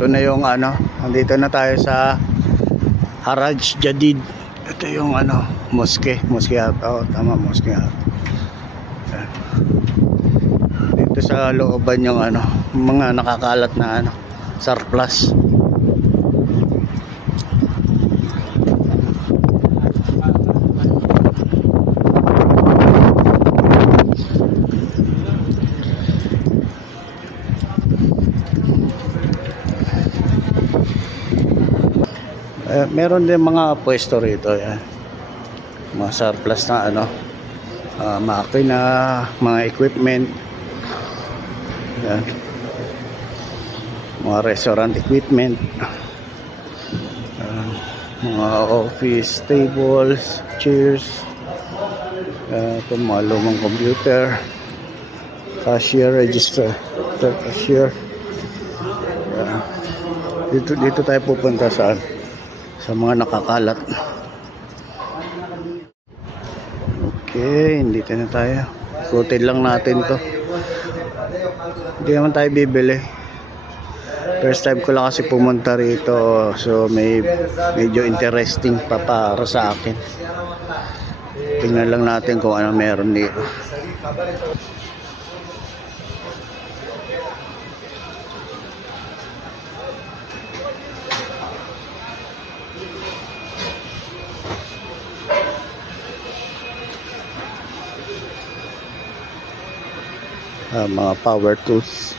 Ito na yung ano, nandito na tayo sa Haraj Jadid. Ito yung ano, mosque ata. Oh, tama, mosque ata. Dito sa looban yung ano, mga nakakalat na ano, surplus. Meron din mga pwesto rito, yan. Mga surplus na ano, makina, mga equipment, yan. Mga restaurant equipment, mga office tables, chairs, ito mga lumang computer, cashier register, cashier. Dito tayo pupunta sa mga nakakalat. Okay, dito na tayo. Ikutin lang natin to. Hindi naman tayo bibili. First time ko lang kasi pumunta rito, so medyo interesting pa para sa akin. Tingnan lang natin kung ano meron dito. Mga power tools.